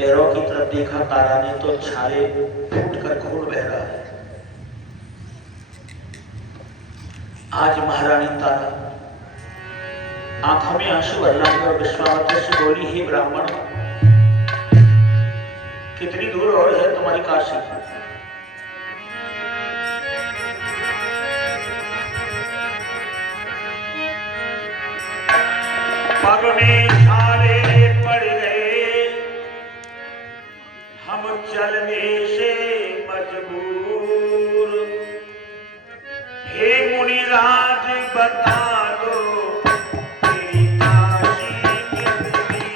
पैरों की तरफ देखा तारा ने तो छाले फूटकर खून बह रहा है। आज महारानी तारा आंखों में आंसू भर लाई और विश्वामित्र से बोली, हे ब्राह्मण, कितनी दूर और है तुम्हारी काशी? पग में छाले पड़ गए, हम चलने से मजबूर। हे मुनिराज बता दो, तेरी काशी कितनी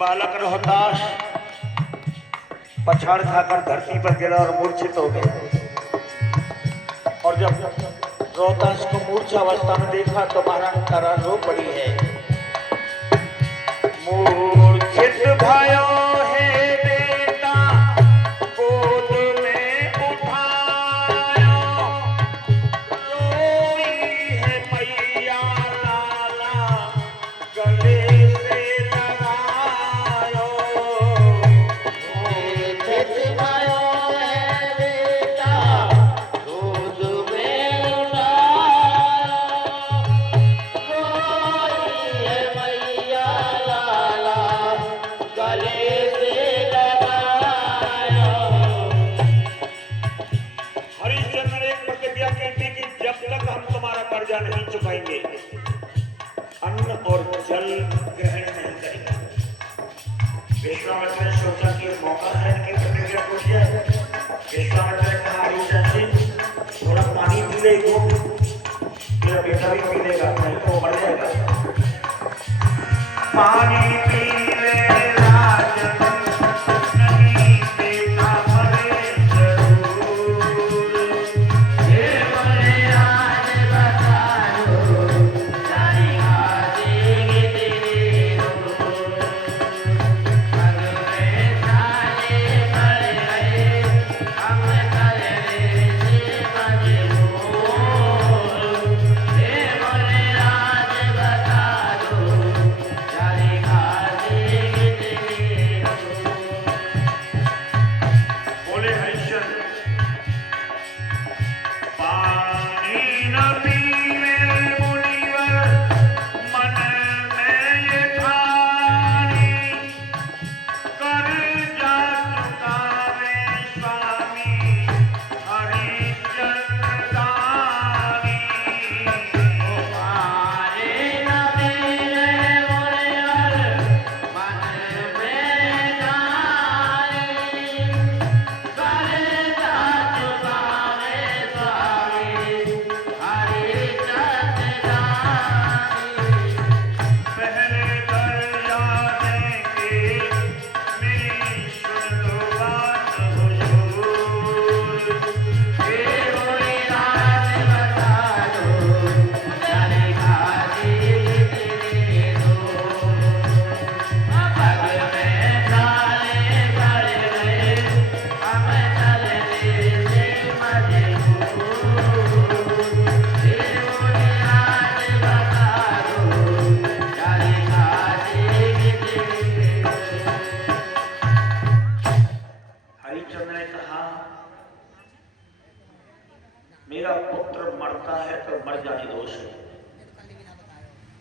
बालक रोहताश पछाड़ खाकर धरती पर गिरा और मूर्छित हो गया। और जब रोहताश को मूर्छा अवस्था में देखा तो महारानी तारा रो पड़ी है। मूर्छित भयो है बेटा, गोद में उठायो, रोई है मैया लाला, गले नहीं चुकाएंगे, अन्न और जल ग्रहण नहीं करेंगे। विश्वामित्र ने सोचा कि मौका है कि प्रतिक्रिया पूछ जाए। विश्वामित्र ने कहा, थोड़ा पानी पी ले, मेरा बेटा भी पी लेगा, नहीं तो वो मर जाएगा। पानी पी ले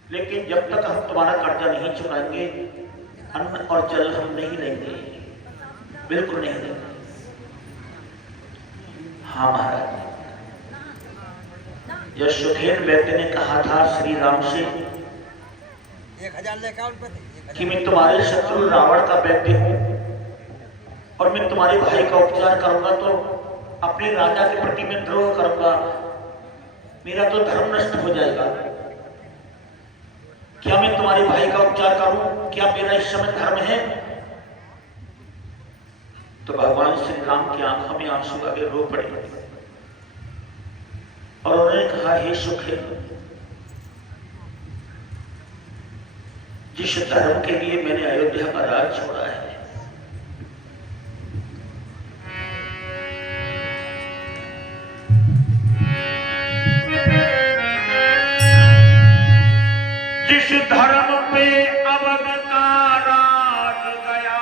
लेकिन जब तक हम तुम्हारा कर्जा नहीं चुकाएंगे अन्न और जल हम नहीं लेंगे, बिल्कुल नहीं लेंगे। हाँ महाराज, जब सुखेन व्यक्ति ने कहा था श्री राम से 1000 लेकर कि मैं तुम्हारे शत्रु रावण का व्यक्ति हूं और मैं तुम्हारे भाई का उपचार करूंगा तो अपने राजा के प्रति मैं द्रोह करूंगा, मेरा तो धर्म नष्ट हो जाएगा। क्या मैं तुम्हारे भाई का उपचार करूं? क्या मेरा इस समय धर्म है? तो भगवान श्री राम की आंखों में आंसू आगे रो पड़े और उन्होंने कहा, हे सुखेन, जिस धर्म के लिए मैंने अयोध्या का राज छोड़ा है, जिस धर्म पे अवध का राज गया,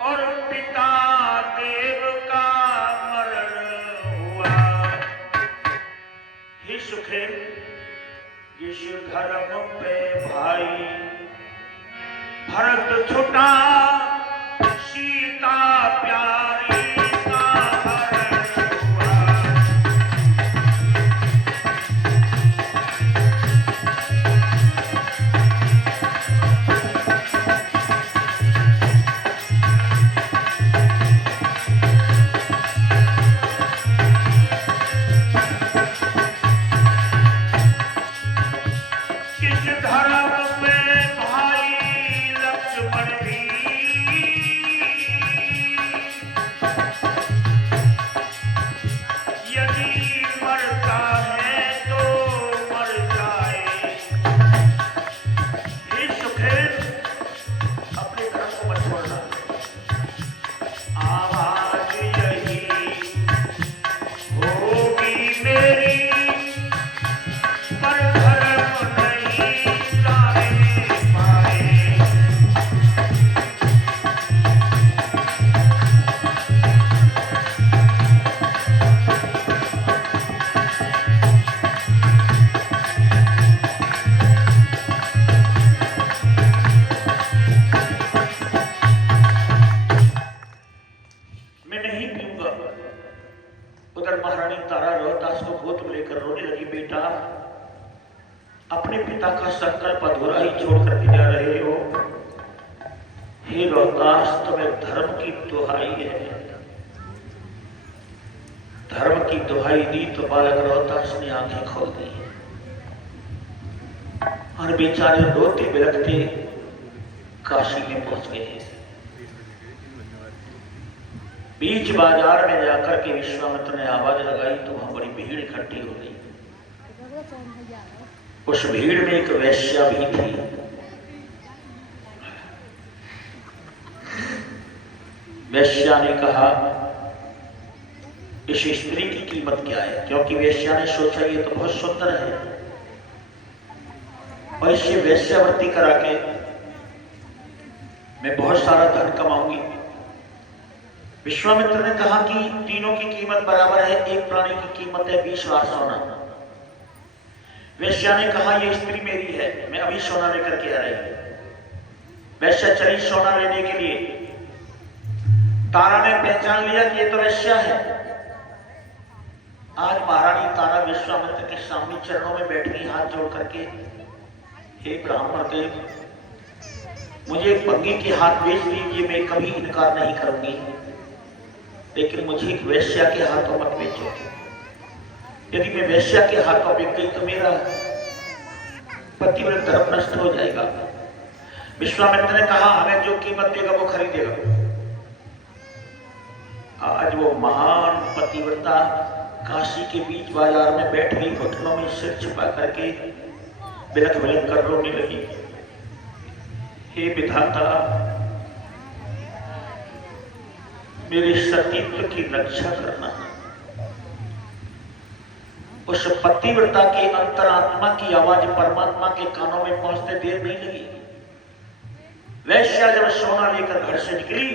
और पिता देव का मरण हुआ। हे सुखेन, जिस धर्म पे भाई भरत छुटा, सीता प्यारी का हरण हुआ। किस धर्म पे भाई लक्ष्मण भी, यदि मरता है तो मर जाए। हे सुखेन, अपने धर्म को मत छोड़ना। आवाज यही होगी मेरी, पर धर्म नहीं लाने पाए। मैं नहीं पीऊंगा। उधर महारानी तारा रोहतास को गोद में लेकर रोने लगी, बेटा अपने पिता का संकल्प अधूरा ही छोड़ करके जा रहे हो। हे रोहतास, तुम्हें धर्म की दुहाई है। धर्म की दुहाई दी तो बालक रोहतास ने आंखें खोल दी और बेचारे रोते बिलखते काशी में पहुंच गए। बीच बाजार में जाकर के विश्वामित्र ने आवाज लगाई तो वहां बड़ी भीड़ इकट्ठी हो गई। उस भीड़ में एक वेश्या भी थी। वेश्या ने कहा, इस स्त्री की कीमत क्या है? क्योंकि वेश्या ने सोचा ये तो बहुत सुंदर है और इससे वेश्यावृत्ति करा के मैं बहुत सारा धन कमाऊंगी। विश्वामित्र ने कहा कि तीनों की कीमत बराबर है, एक प्राणी की कीमत है 20 लाख सोना। वेश्या ने कहा, यह स्त्री मेरी है, मैं अभी सोना लेकर के आ रही हूं। वेश्या चली सोना लेने के लिए। तारा ने पहचान लिया कि ये तो वेश्या है। आज महारानी तारा विश्वामित्र के सामने चरणों में बैठ गई, हाथ जोड़ करके, हे ब्राह्मण देव, मुझे एक भंगी के हाथ बेच दीजिए, मैं कभी इनकार नहीं करूंगी, लेकिन मुझे एक वेश्या के हाथों मत बेचो। यदि मैं वेश्या के हाथों बिक गई तो मेरा पतिव्रत धर्म नष्ट हो जाएगा। विश्वामित्र ने कहा, हमें जो कीमत देगा वो खरीदेगा। आज वो महान पतिव्रता काशी के बीच बाजार में बैठ गई, घुटनों में सिर छिपा करके बिलख बिलख कर रोने लगी। हे विधाता, मेरे सतीत्व की रक्षा करना। उस पतिव्रता के अंतरात्मा की आवाज परमात्मा के कानों में पहुंचते देर नहीं लगी। वैश्या जब सोना लेकर घर से निकली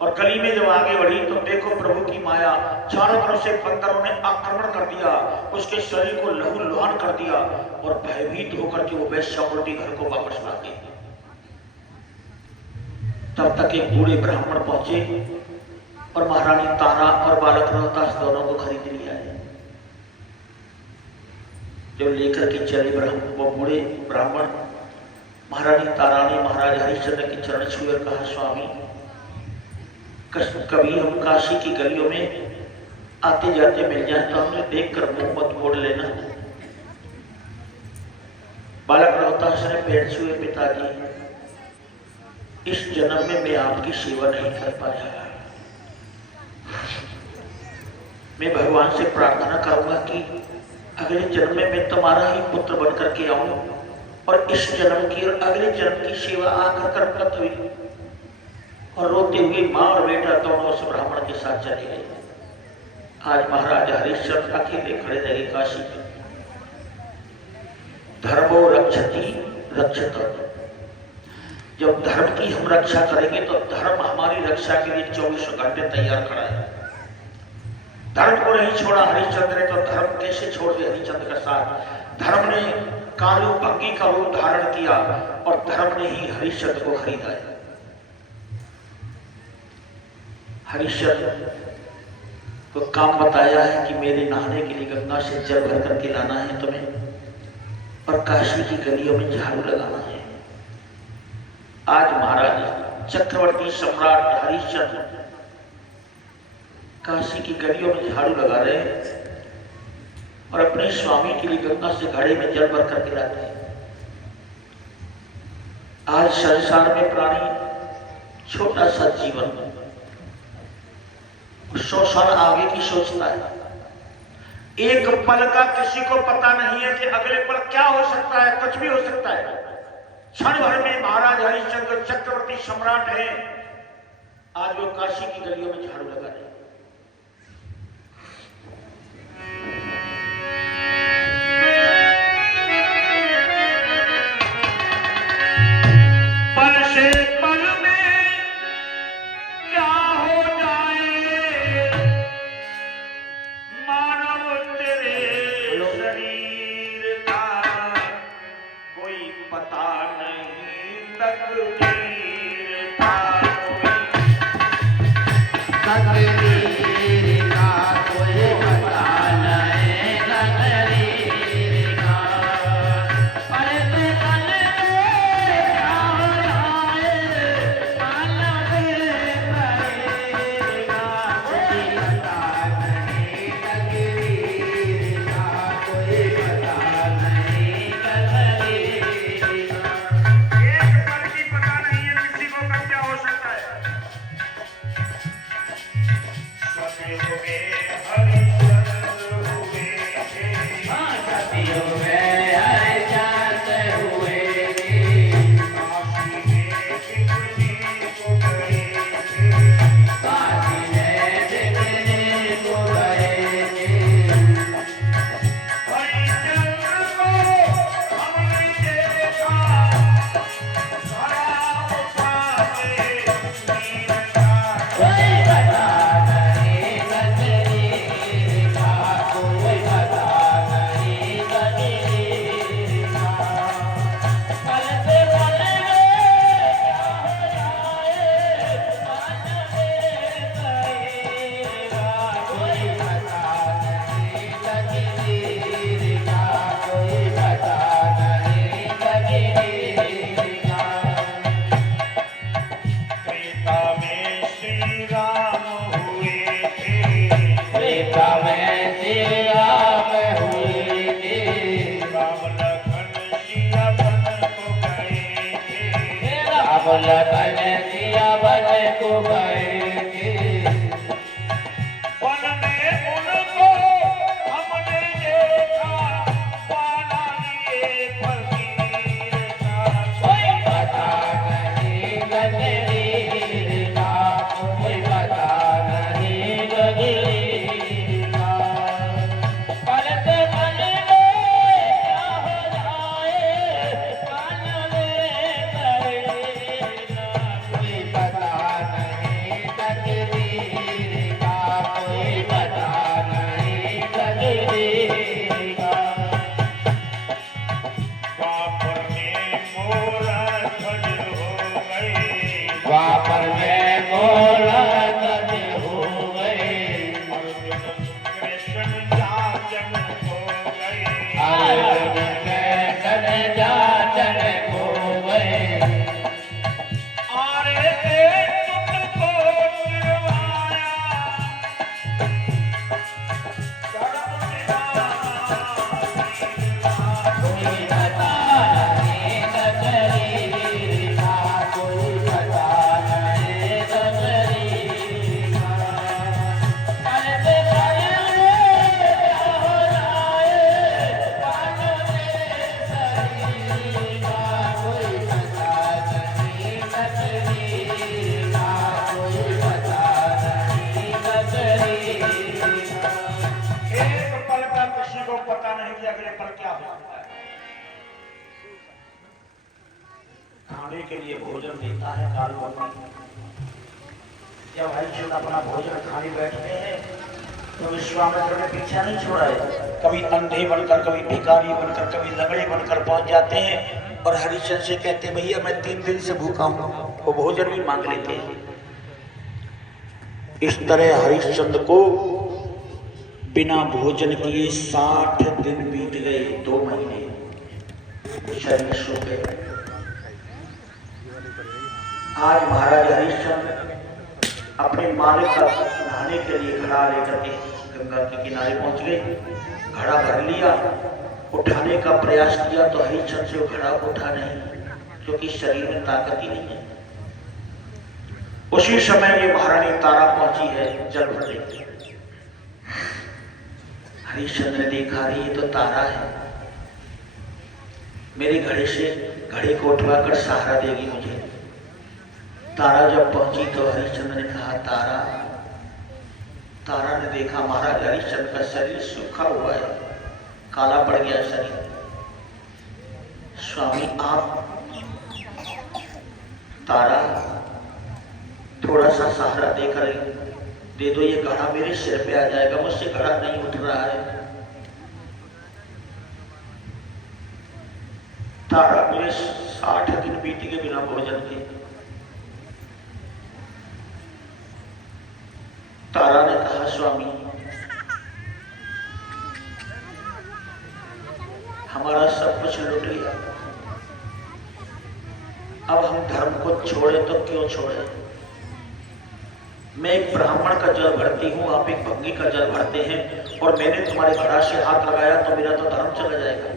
और गली में जब आगे बढ़ी तो देखो प्रभु की माया, चारों तरफ से बंदरों ने आक्रमण कर दिया, उसके शरीर को लहूलुहान कर दिया और भयभीत होकर के वो वेश्या उल्टी घर को वापस भाग गई। तब तक एक बूढ़े ब्राह्मण पहुंचे और महारानी तारा और बालक रोहतास दोनों को खरीद लिया है। जब लेकर के चले वो बूढ़े ब्राह्मण, महारानी तारा ने महाराज हरिश्चंद्र के चरण छुए और कहा, स्वामी कभी हम काशी की गलियों में आते जाते मिल जाए तो हमने देखकर मुंह मत मोड़ लेना। बालक रोहतास ने पैर छुए, पिताजी इस जन्म में मैं आपकी सेवा नहीं कर पाया, मैं भगवान से प्रार्थना करूंगा कि अगले जन्म में मैं तुम्हारा ही पुत्र बन करके आऊं और इस जन्म की और अगले जन्म की सेवा आकर करकत हुई। और रोते हुए मां और बेटा दोनों उस ब्राह्मण के साथ चले गए। आज महाराज हरिश्चंद्र अकेले खड़े रहे काशी में। धर्मो रक्षति रक्षत, जब धर्म की हम रक्षा करेंगे तो धर्म हमारी रक्षा के लिए 24 घंटे तैयार खड़ा है। धर्म को नहीं छोड़ा हरिश्चंद्र ने तो धर्म कैसे छोड़ दिया हरिश्चंद्र का साथ। धर्म ने कालू भंगी का रूप धारण किया और धर्म ने ही हरिश्चंद्र को खरीदा है। हरिश्चंद्र को काम बताया है कि मेरे नहाने के लिए गंगा से जल भर करके लाना है तुम्हें और काशी की गलियों में झाड़ू लगाना है। आज महाराज चक्रवर्ती सम्राट हरिश्चंद्र काशी की गलियों में झाड़ू लगा रहे हैं और अपने स्वामी के लिए गंगा से घड़े में जल भर करके लाते हैं। आज संसार में प्राणी छोटा सा जीवन, शोषण आगे की सोचता है। एक पल का किसी को पता नहीं है कि अगले पल क्या हो सकता है, कुछ भी हो सकता है। क्षण भर में महाराज हरिश्चंद्र चक्रवर्ती सम्राट है, आज वो काशी की गलियों में झाड़ू लगा रहे हैं। पल से पल में क्या हो जाए मानव तेरे शरीर का कोई पता नहीं, तकदीर का तकदीर का कोई पता नहीं, तकदीर का पल से पल में क्या हो जाए मानव तेरे का कोई पता नहीं, तकदीर का कोई पता नहीं, तकदीर का। एक पल की पता नहीं है किसी को कब क्या हो सकता है। सतयुग में हरिश्चंद्र हुए थे, सतयुग में हरिश्चंद्र हुए थे, काशी में कितने को गए थे, काशी में दिखने को गए थे। हरिश्चंद्र को हमने देखा, धरा उठा के नीर का। कोई पता नहीं तकदीर का, कोई पता नहीं तकदीर का। पल से पल में क्या हो जाए मानव करेगा, कोई पता नहीं तकदीर का, कोई पता नहीं तकदीर का। त्रेता में श्री राम हुए थे, त्रेता में श्री राम हुए थे, राम लखन सिया बन को गए थे, राम लखन सिया बन को गए थे। वन में उनको हमने देखा, पाला लिए फकीर का। कोई पता नहीं तकदीर का, कोई पता नहीं तकदीर का। पल से पल में क्या हो जाए मानव करेगा, कोई पता नहीं कजरीगा। द्वापर में मोरा ध्वज हो गए, द्वापर में मोरा ध्वज हो गए, कृष्ण जाचन हो गए, अर्जुन कृष्ण जाचन हो गए। आरे ते तुमको निर्वाया, धर्म निराया। कोई पता नहीं कजरीगा, कोई पता नहीं कजरीगा। पलते पलते क्या हो जाए कान में सरीगा, कोई पता नहीं कजरीगा, कोई पता नहीं कजरीगा। एक पल का किसी को पता नहीं कि अगले पल क्या हो सकता है। खाने के लिए भोजन देता है काल भगवान। जब हरिश्चंद्र अपना भोजन खाने बैठते हैं तो विश्वामित्र ने पीछा नहीं छोड़ा है। कभी अंधे बनकर, कभी भिखारी बनकर, कभी लंगड़े बनकर पहुंच जाते हैं और हरिश्चंद्र से कहते हैं भैया मैं 3 दिन से भूखा हूं। वो भोजन भी मांग लेते हैं। इस तरह हरिश्चंद्र को बिना भोजन किए 60 दिन बीत गए, 2 महीने शरीर सूख गए। आज महाराज हरिश्चंद्र अपने मालिक का नहाने के लिए घड़ा लेकर के गंगा के किनारे पहुंच गए। घड़ा भर लिया, उठाने का प्रयास किया तो हरिश्चंद्र से वो घड़ा उठा नहीं, क्योंकि शरीर में ताकत ही नहीं है। उसी समय ये महारानी तारा पहुंची है जल भरने। हरिश्चंद्र ने देखा रही ये तो तारा है, मेरे घड़े को उठवाकर सहारा देगी मुझे। तारा जब पहुंची तो हरिश्चंद्र ने कहा तारा। तारा ने देखा महाराज हरिश्चंद्र का शरीर सूखा हुआ है, काला पड़ गया शरीर। स्वामी आप तारा थोड़ा सा सहारा देकर दे दो, ये घड़ा मेरे सिर पे आ जाएगा, मुझसे घड़ा नहीं उठ रहा है। तारा मेरे 60 दिन बीत के बिना भोजन के। तारा ने कहा स्वामी हमारा सब कुछ लुट लिया, अब हम धर्म को छोड़े तो क्यों छोड़े। मैं एक ब्राह्मण का जल भरती हूँ, आप एक भंगी का जल भरते हैं और मैंने तुम्हारे घड़ा से हाथ लगाया तो मेरा तो धर्म चला जाएगा।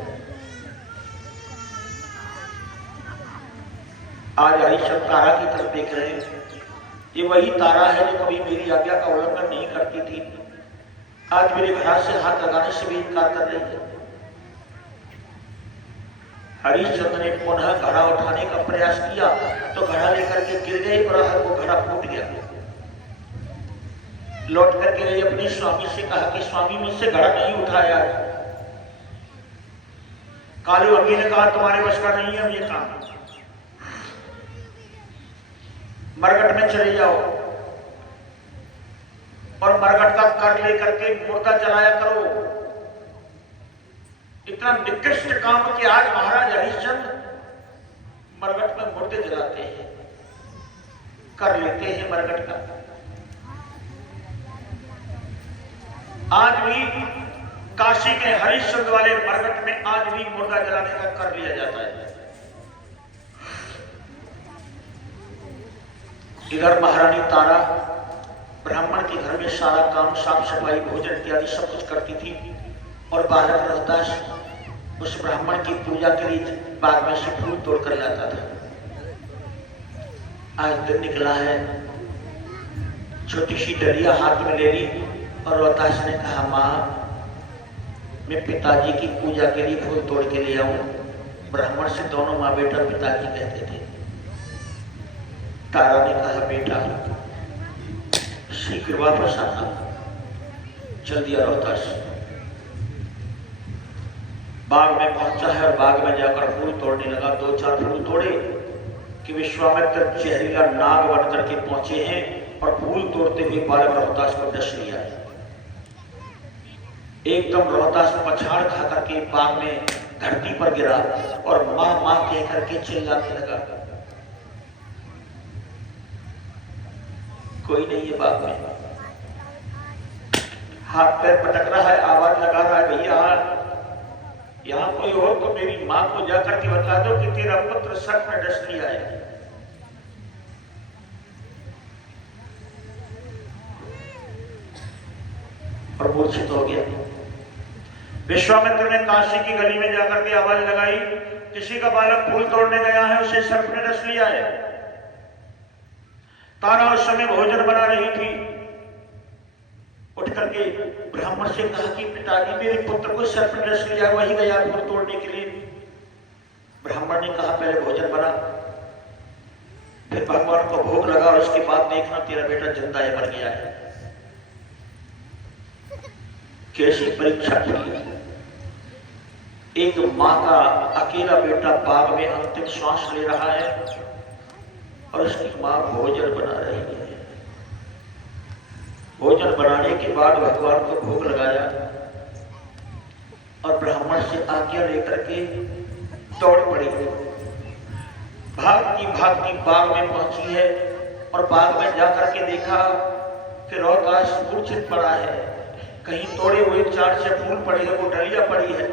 आज हरिश्चंद्र तारा की तरफ देख रहे हैं। ये वही तारा है जो कभी मेरी आज्ञा का उल्लंघन नहीं करती थी, आज मेरे घड़ा से हाथ लगाने से भी इनकार कर रही है। हरिश्चंद्र ने पुनः घड़ा उठाने का प्रयास किया तो घड़ा लेकर के गिर गए और वो घड़ा फूट गया। लौट करके गई अपने स्वामी से कहा कि स्वामी मुझसे घड़ा नहीं उठाया। कालू अंगी ने कहा तुम्हारे बस का नहीं है अब ये काम, मरघट में चले जाओ और मरघट का कर लेकर के मुर्दा जलाया करो। इतना निकृष्ट काम कि आज महाराज हरिश्चंद्र मरघट में मुर्दे जलाते हैं, कर लेते हैं मरघट का। आज भी काशी के हरिश्चंद्र वाले मरघट में आज भी मुर्दा जलाने का कर लिया जाता है। इधर महारानी तारा ब्राह्मण के घर में सारा काम, साफ सफाई, भोजन इत्यादि सब कुछ करती थी और बालक रोहतास उस ब्राह्मण की पूजा के लिए बाग में से फूल तोड़कर लाता था। आज दिन निकला है, छोटी सी डलिया हाथ में ले ली और रोहतास ने कहा माँ मैं पिताजी की पूजा के लिए फूल तोड़ के ले आऊं। ब्राह्मण से दोनों माँ बेटा पिताजी कहते थे। तारा ने कहा बेटा शीघ्र वापस आना। चल दिया रोहतास, बाग में पहुंचा है और बाग में जाकर फूल तोड़ने लगा। 2-4 फूल तोड़े कि विश्वामित्र जहरीला नाग बन करके पहुंचे हैं और फूल तोड़ते हुए बालक रोहतास को डस लिया। एकदम रोहतास पछाड़ खा करके बाग में धरती पर गिरा और मां मां कह करके चिल्लाने लगा। कोई नहीं है बाग में, हाथ पैर पटक रहा है, आवाज लगा रहा है, भैया यहां कोई हो तो मेरी मां को जाकर के बता दो कि तेरा पुत्र सर्प में डस लिया है। और मूर्छित हो गया। विश्वामित्र ने काशी की गली में जाकर के आवाज लगाई, किसी का बालक फूल तोड़ने गया है, उसे सर्प ने डस लिया है। तारा उस समय भोजन बना रही थी, उठ करके ब्राह्मण से कहा कि पिताजी मेरे पुत्र को सर्प ने डस लिया, वही गया फूल तोड़ने के लिए। ब्राह्मण ने कहा पहले भोजन बना, फिर भगवान को भोग लगा और उसके बाद देखना तेरा बेटा जिंदा है मर गया है। कैसी परीक्षा की। एक मां का अकेला बेटा बाग में अंतिम श्वास ले रहा है और उसकी मां भोजन बना रही है। भोजन बनाने के बाद भगवान को भोग लगाया और ब्राह्मण से आज्ञा लेकर के दौड़ पड़ी। भागती बाग में पहुंची है और बाग में जाकर के देखा कि रोहतास मूर्छित पड़ा है, कहीं तोड़े हुए 4-6 फूल पड़े हैं, वो डलिया पड़ी है,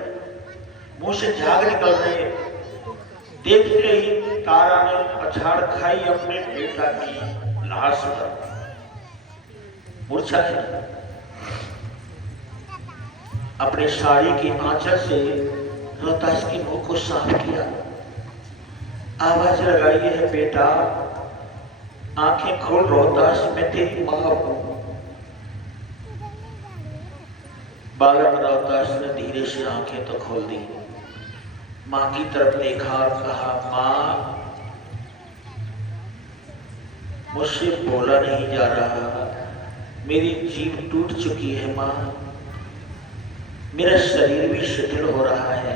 मुंह से झाग निकल रहे हैं। देखते ही तारा ने पछाड़ खाई अपने बेटा की लाश पर। मूर्छा है, अपने साड़ी की आंचल से रोहतास के मुंह को साफ किया, आवाज लगाई है, बेटा आंखें खोल रोहतास, मैं तेरी मां हूं। बालक रोहतास ने धीरे से आंखें तो खोल दी, मां की तरफ देखा और कहा, मां मुझसे बोला नहीं जा रहा, मेरी जीभ टूट चुकी है मां, मेरा शरीर भी शिथिल हो रहा है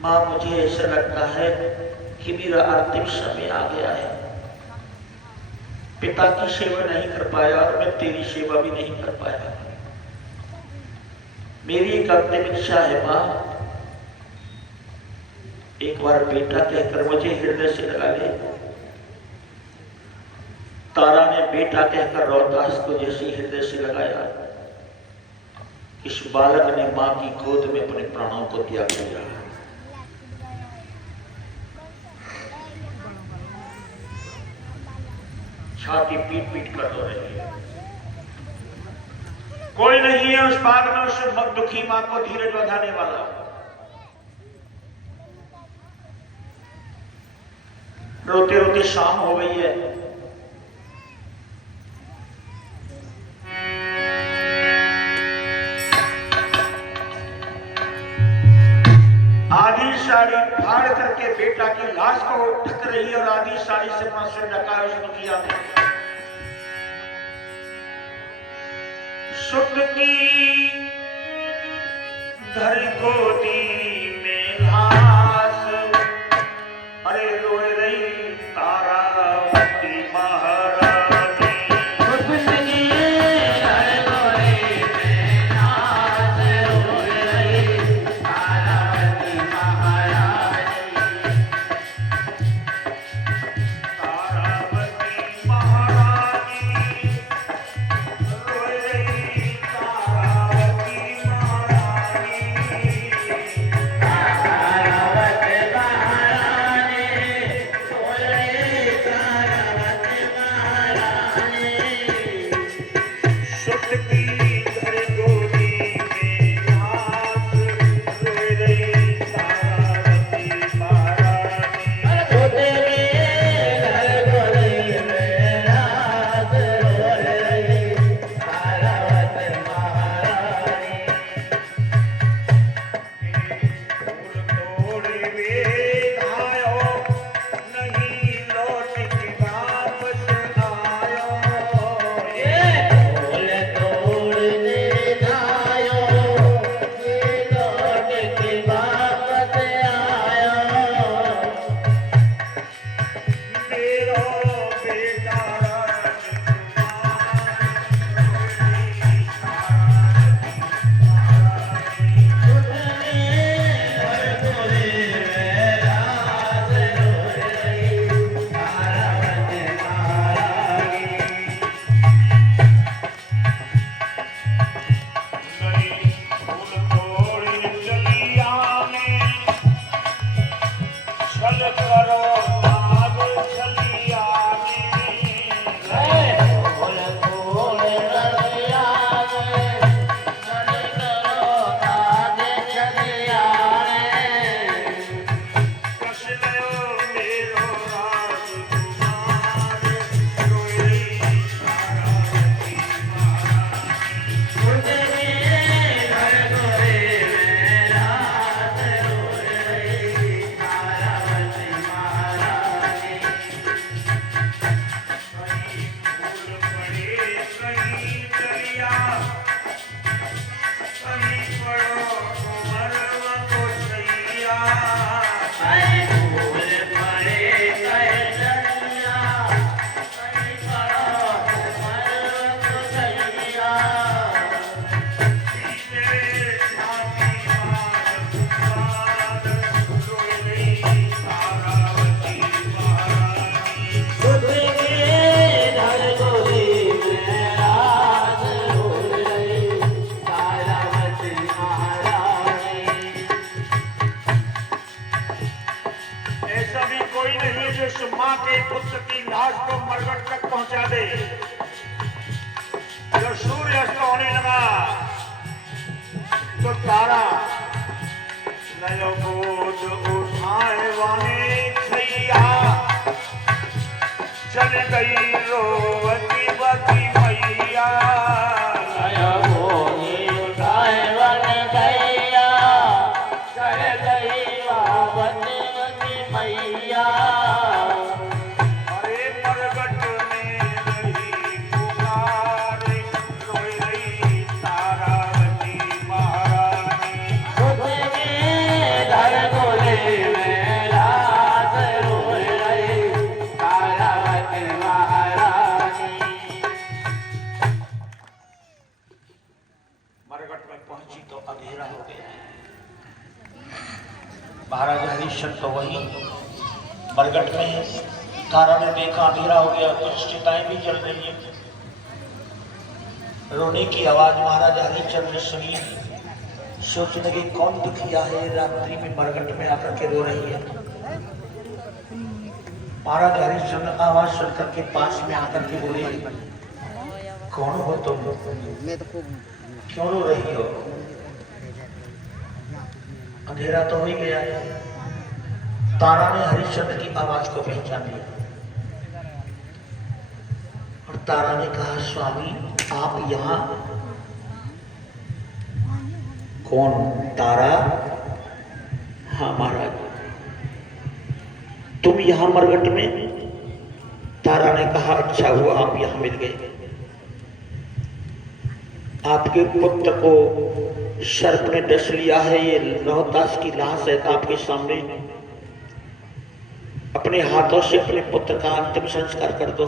मां, मुझे ऐसा लगता है कि मेरा अंतिम समय आ गया है। पिता की सेवा नहीं कर पाया और मैं तेरी सेवा भी नहीं कर पाया। मेरी एक अंतिम इच्छा है मां, एक बार बेटा कहकर मुझे हृदय से लगा ले। तारा ने बेटा कहकर रोहतास को जैसे हृदय से लगाया, इस बालक ने मां की गोद में अपने प्राणों को त्याग दिया। छाती पीट पीट कर रो रही है। कोई नहीं है उस बाग में उस दुखी मां को धीरज बंधाने वाला। रोते रोते शाम हो गई है। आधी साड़ी फाड़ करके बेटा की लाश को ढक रही है और आधी साड़ी से अपना सिर ढका है उस दुखिया ने। सुख की धर गोदी में लाश, अरे रोए रही तारावती महारानी। सुख की धर गोदी में लाश, रोए रही तारावती महारानी। तारावती महारानी रोए रही तारावती महारानी। तारावती महारानी ऐसा भी कोई नहीं जो इस माँ के पुत्र की लाश को मरघट तक पहुंचा दे। जब सूर्य अस्त होने लगा तो तारा नयो बोझ उठाए वाले छैया चल गई रोवती बती मैया। अरे मरघट में रही पुकारे रोई रही तारावती महारानी। मरघट में पहुंची तो अंधेरा हो गया। महाराजा हरिश्चंद्र तो वही मरघट में, तारा ने देखा अंधेरा हो गया, कुछ चिताएं भी जल रही है। रोने की आवाज महाराजा हरिश्चंद्र ने सुनी, सोचने लगे कौन दुखिया है रात्रि में मरघट में आकर के रो रही है। महाराजा हरिश्चंद्र आवाज सुनकर के पास में आकर के बोले, कौन हो तुम, क्यों रो रही हो? अंधेरा तो हो ही गया है। तारा ने हरिश्चंद्र की आवाज को पहचान लिया और तारा ने कहा, स्वामी आप यहाँ? कौन? तारा? हाँ महाराज। तुम यहाँ मरघट में? तारा ने कहा, अच्छा हुआ आप यहाँ मिल गए। आपके पुत्र को सर्प ने डस लिया है, ये रोहतास की लाश है आपके सामने। अपने हाथों से अपने पुत्र का अंतिम संस्कार कर दो।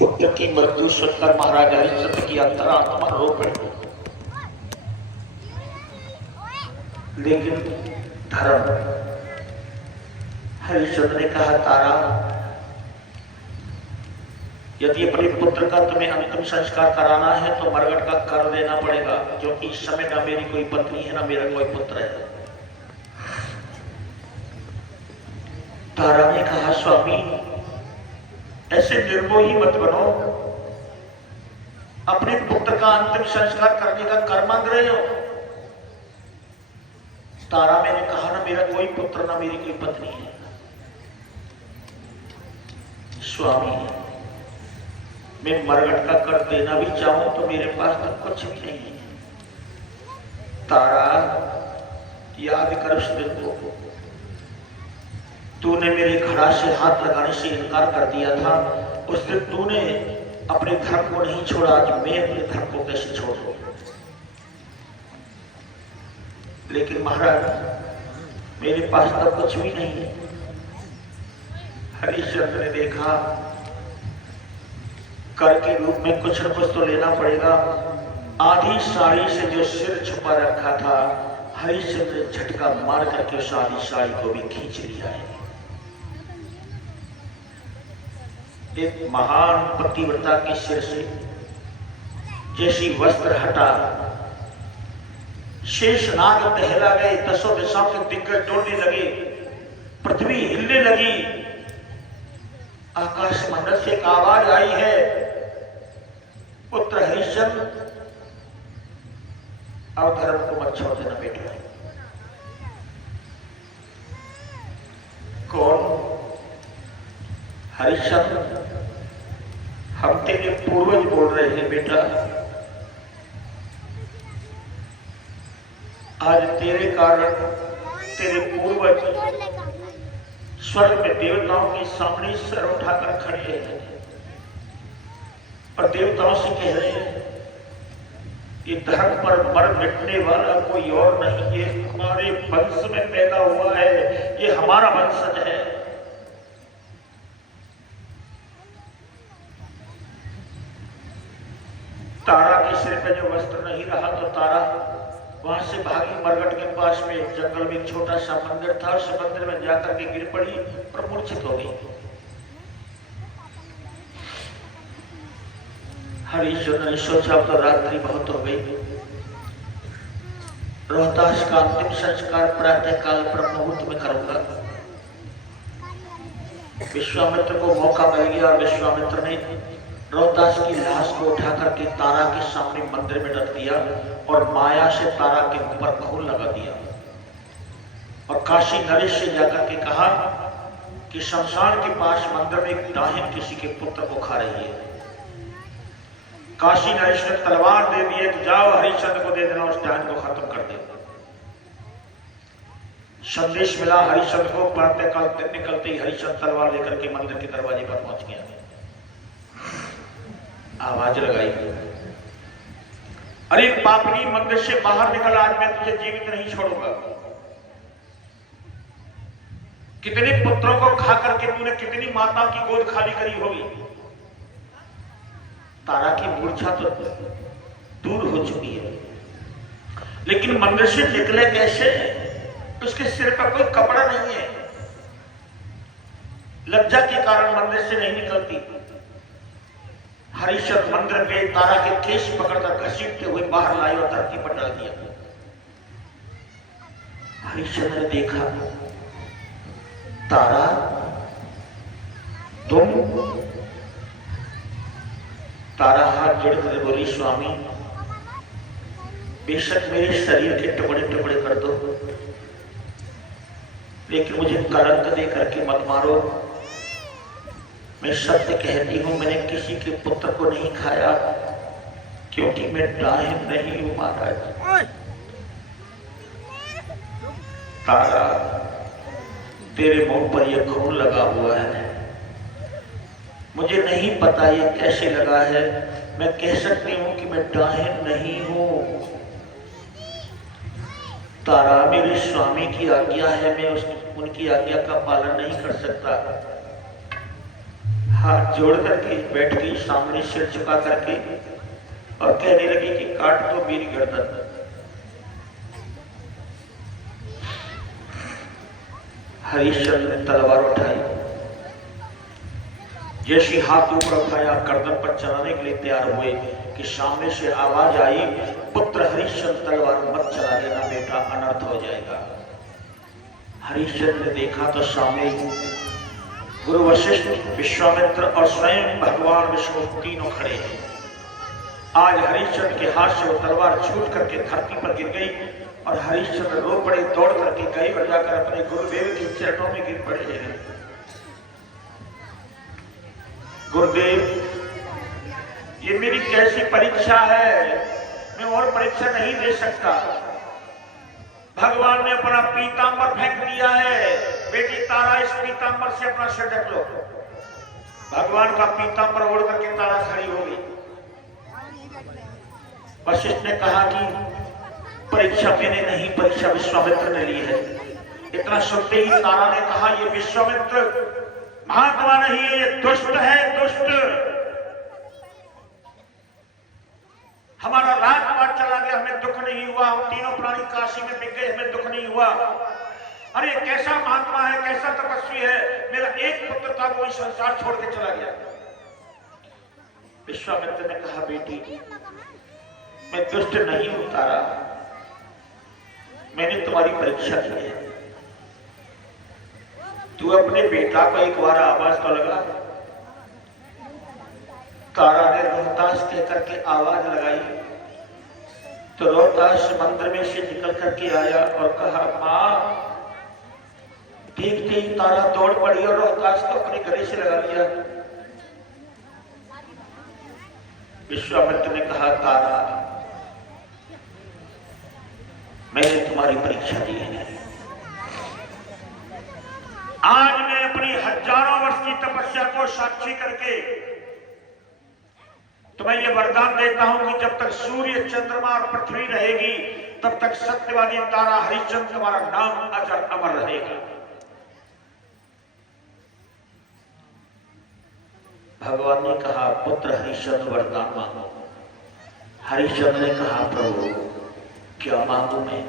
पुत्र की मृत्यु सुनकर महाराजा हरिश्चंद्र की अंतरात्मा रो पड़ी, लेकिन धर्म। हरिश्चंद्र ने कहा, तारा यदि अपने पुत्र का तुम्हें अंतिम संस्कार कराना है तो मरघट का कर देना पड़ेगा, क्योंकि इस समय ना मेरी कोई पत्नी है ना मेरा कोई पुत्र है। तारा ने कहा, स्वामी ऐसे निर्मोही मत बनो, अपने पुत्र का अंतिम संस्कार करने का कर मांग रहे हो। तारा मैंने कहा ना मेरा कोई पुत्र ना मेरी कोई पत्नी है। स्वामी मैं मरघट का कर देना भी चाहूं तो मेरे पास तो कुछ भी नहीं है। तारा याद कर उस दिन को, तूने मेरे घड़ा से हाथ लगाने से इनकार कर दिया था। उस दिन तूने अपने धर्म को नहीं छोड़ा, आज मैं अपने धर्म को कैसे छोड़ दूं? लेकिन महाराज मेरे पास तो कुछ भी नहीं है। हरिश्चंद्र ने देखा कर के रूप में कुछ न कुछ तो लेना पड़ेगा। आधी साड़ी से जो सिर छुपा रखा था, हरिश्चंद्र झटका मार करके उस आधी साड़ी को भी खींच लिया है। एक महान पतिव्रता के सिर से जैसी वस्त्र हटा, शेषनाग टहला गए, दसों दिशाओं के दिग्गज डोलने लगे, पृथ्वी हिलने लगी। आकाश मंडल से एक आवाज आई है, पुत्र हरिश्चंद्र अब धर्म को मत छोड़ देना बेटा। कौन? हरिश्चंद्र, हम तेरे पूर्वज बोल रहे हैं बेटा, आज तेरे कारण तेरे पूर्वज स्वर्ग में देवताओं के सामने सर उठाकर खड़े हैं और देवताओं से कह रहे हैं ये धर्म पर मर मिटने वाला कोई और नहीं, ये हमारे वंश में पैदा हुआ है, ये हमारा वंशज है। तारा के सिर पे जो वस्त्र नहीं रहा तो तारा वहां से भागी मरघट के पास में जंगल में एक छोटा सा मंदिर था, उस मंदिर में जाकर के गिर पड़ी और मूर्छित हो गई। हरिश्चंद्र ने सोचा तो रात्रि बहुत हो गई, रोहतास का अंतिम संस्कार प्रातः काल ब्रह्म मुहूर्त में करूंगा। विश्वामित्र को मौका मिल गया और विश्वामित्र ने रोहतास की लाश को उठा करके तारा के सामने मंदिर में रख दिया और माया से तारा के ऊपर खून लगा दिया और काशी नरेश से जाकर के कहा कि शमशान के पास मंदिर में एक डाहिन किसी के पुत्र को खा रही है। काशी नरेश ने तलवार दे दी कि जाओ हरिश्चंद्र को दे देना, उस डाहिन को खत्म कर दे। संदेश मिला हरिश्चंद्र को, प्रातः काल निकलते ही हरिश्चंद्र तलवार लेकर के मंदिर के दरवाजे पर पहुंच गया। आवाज लगाई, अरे पापनी मंदिर से बाहर निकल, आज मैं तुझे जीवित नहीं छोड़ूंगा। कितने पुत्रों को खा करके तूने कितनी माता की गोद खाली करी होगी। तारा की मूर्छा तो दूर हो चुकी है, लेकिन मंदिर से निकले कैसे? उसके सिर पर कोई कपड़ा नहीं है, लज्जा के कारण मंदिर से नहीं निकलती। हरिश्चंद्र मंदिर में तारा के केश पकड़कर घसीटते हुए बाहर लाए और धरती पर डाल दिया। हरिश्चंद्र ने देखा, तारा तुम? तारा हाथ जोड़कर बोली, स्वामी बेशक मेरे शरीर के टुकड़े टुकड़े कर दो, लेकिन मुझे कलंक दे करके मत मारो। मैं सत्य कहती हूं, मैंने किसी के पुत्र को नहीं खाया, क्योंकि मैं डाहिन नहीं हूं महाराज। तारा तेरे मुंह पर यह खून लगा हुआ है, मुझे नहीं पता ये कैसे लगा है। मैं कह सकती हूं कि मैं डाहिन नहीं हूं। तारा मेरे स्वामी की आज्ञा है, मैं उनकी आज्ञा का पालन नहीं कर सकता। हाथ जोड़ करके बैठ गई, सामने सिर झुका करके, और कहने लगी कि काट दो मेरी गर्दन। हरिश्चंद्र ने तलवार उठाई, जैसे हाथ ऊपर उठाया गर्दन पर चलाने के लिए तैयार हुए कि सामने से आवाज आई, पुत्र हरिश्चंद्र तलवार मत चला देना बेटा, अनर्थ हो जाएगा। हरिश्चंद्र ने देखा तो सामने गुरु वशिष्ठ, विश्वामित्र और स्वयं भगवान विष्णु तीनों खड़े हैं। आज हरिश्चंद्र के हाथ से वो तलवार छूट करके धरती पर गिर गई और हरिश्चंद्र रो पड़े, दौड़ करके गए और जाकर अपने गुरुदेव के चरणों में गिर पड़े हैं। गुरुदेव, ये मेरी कैसी परीक्षा है, मैं और परीक्षा नहीं दे सकता। भगवान ने अपना पीतांबर फेंक दिया है, बेटी तारा इस पीतांबर से अपना सिर ढक लो। भगवान का पीतांबर ओढ़ करके तारा खड़ी हो गई। वशिष्ठ ने कहा कि परीक्षा मैंने नहीं, परीक्षा विश्वामित्र ने ली है। इतना सुनते ही तारा ने कहा, ये विश्वामित्र महात्मा नहीं है, ये दुष्ट है, दुष्ट। हमारा राजपाट चला गया, हमें दुख नहीं हुआ, हम तीनों प्राणी काशी में बिक गए, हमें दुख नहीं हुआ। अरे कैसा महात्मा है, कैसा तपस्वी है, मेरा एक पुत्र था वो संसार छोड़ के चला गया। विश्वामित्र ने कहा, बेटी मैं दुष्ट नहीं हूं तारा, मैंने तुम्हारी परीक्षा की है। तू अपने बेटा को एक बार आवाज तो लगा। तारा ने रोहतास कहकर के आवाज लगाई तो रोहतास मंदिर में से निकल करके आया और कहा, मां। देखते ही तारा दौड़ पड़ी और रोहतास को अपने गले से लगा लिया। विश्वामित्र ने कहा, तारा, मैंने तुम्हारी परीक्षा दी है। आज मैं अपनी हजारों वर्ष की तपस्या को साक्षी करके तुम्हें यह वरदान देता हूं कि जब तक सूर्य, चंद्रमा और पृथ्वी रहेगी तब तक सत्यवादी तारा हरिश्चंद्र तुम्हारा नाम अजर अमर रहेगा। भगवान ने कहा, पुत्र हरिश्चंद्र वरदान मांगो। हरिश्चंद्र ने कहा, प्रभु क्या मांगू मैं?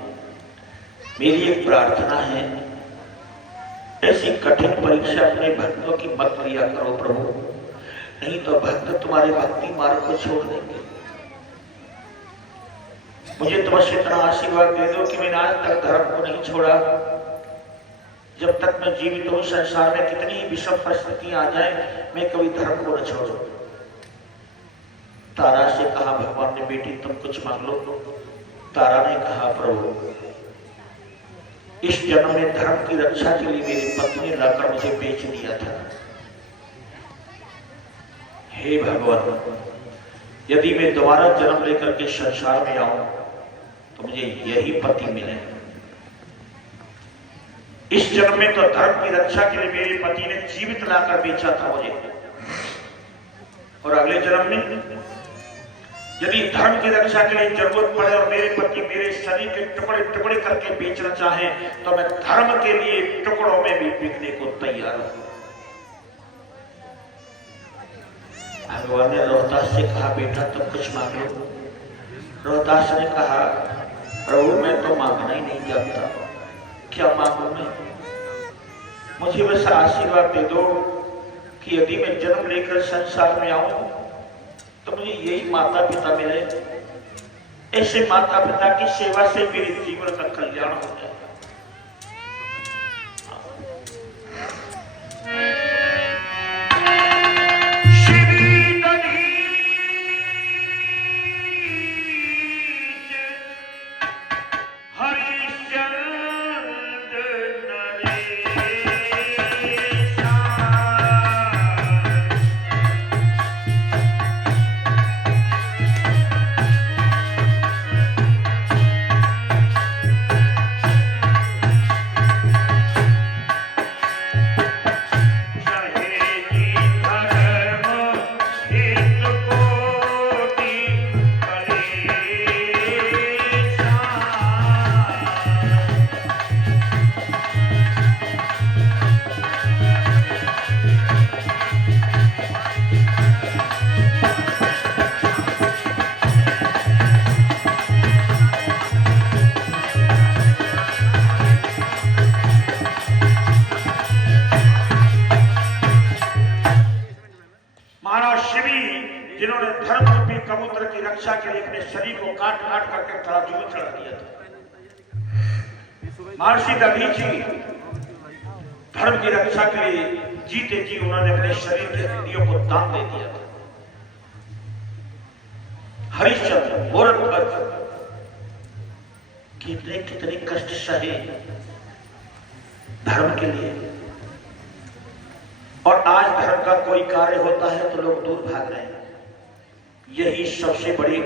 मेरी एक प्रार्थना है, ऐसी कठिन परीक्षा अपने भक्तों की मत लिया करो प्रभु, नहीं तो भक्त तुम्हारे भक्ति मार्ग को छोड़ देंगे। मुझे तो बस इतना आशीर्वाद दे दो कि मैंने आज तक धर्म को नहीं छोड़ा। जब तक मैं जीवित हूं, संसार में कितनी ही विषम परिस्थितियां आ जाए, मैं कभी धर्म को न छोड़ू। तारा से कहा भगवान ने, बेटी तुम कुछ मांग लो। तारा ने कहा, प्रभु इस जन्म में धर्म की रक्षा के लिए मेरी पत्नी ने लाकर मुझे बेच दिया था। हे भगवान, यदि मैं दोबारा जन्म लेकर के संसार में आऊं तो मुझे यही पति मिले। इस जन्म में तो धर्म की रक्षा के लिए मेरे पति ने जीवित लाकर बेचा था मुझे, और अगले जन्म में यदि धर्म की रक्षा के लिए जरूरत पड़े और मेरे पति मेरे शरीर के टुकड़े टुकड़े करके बेचना चाहे तो मैं धर्म के लिए टुकड़ों में भी बिकने को तैयार हूं। भगवान ने रोहतास से कहा, बेटा तुम कुछ मांग लो। रोहतास ने कहा, प्रभु मैं तो मांगना ही नहीं जानता, क्या मांगू मैं? मुझे बस आशीर्वाद दे दो कि यदि मैं जन्म लेकर संसार में आऊं तो मुझे यही माता पिता मिले। ऐसे माता पिता की सेवा से मेरे जीवन का कल्याण हो जाए। जिन्होंने धर्म रूपी कबूतर की रक्षा के लिए अपने शरीर को काट काट करके तराजू में चढ़ा दिया था। महर्षि दधीची धर्म की रक्षा के लिए जीते जी उन्होंने अपने शरीर के हड्डियों को दान दे दिया था। हरिश्चंद्र गोरखध्वज कितने कितने कष्ट सहे धर्म के लिए, और आज धर्म का कोई कार्य होता है तो लोग दूर भाग रहे हैं। यही सबसे बड़ी